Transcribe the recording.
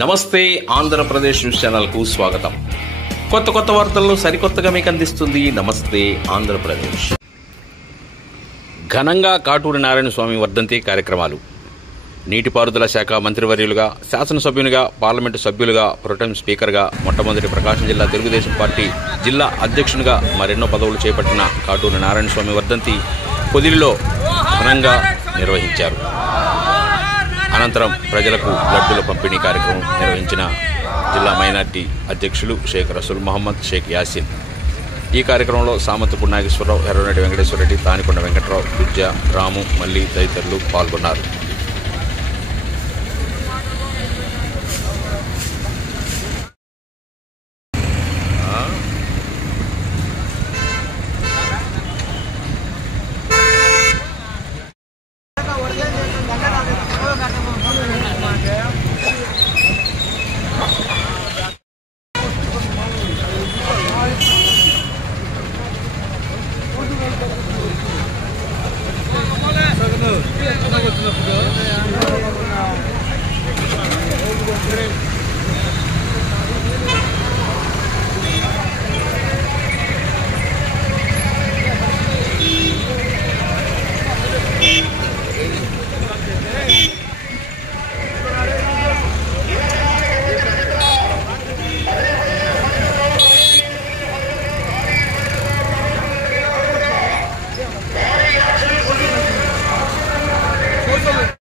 నమస్తే ఆంధ్రప్రదేశ్ న్యూస్ ఛానల్కు స్వాగతం. కొత్త వార్తలను సరికొత్తగా మీకు అందిస్తుంది నమస్తే ఆంధ్రప్రదేశ్. ఘనంగా కాటూరి నారాయణ స్వామి వర్ధంతి కార్యక్రమాలు. నీటిపారుదల శాఖ మంత్రివర్యులుగా, శాసనసభ్యునిగా, పార్లమెంటు సభ్యులుగా, ప్రొటెం స్పీకర్గా, మొట్టమొదటి ప్రకాశం జిల్లా తెలుగుదేశం పార్టీ జిల్లా అధ్యక్షునిగా మరెన్నో పదవులు చేపట్టిన కాటూరి నారాయణ స్వామి వర్ధంతి పొదిలిలో ఘనంగా నిర్వహించారు. అనంతరం ప్రజలకు లడ్డూల పంపిణీ కార్యక్రమం నిర్వహించిన జిల్లా మైనార్టీ అధ్యక్షులు షేక్ రసూల్ మహమ్మద్, షేక్ యాసిన్. ఈ కార్యక్రమంలో సామంతపూడి నాగేశ్వరరావు, ఎర్రనటి వెంకటేశ్వరరెడ్డి, తానికొండ వెంకట్రావు, గుజ్జా, రాము, మల్లి తదితరులు పాల్గొన్నారు.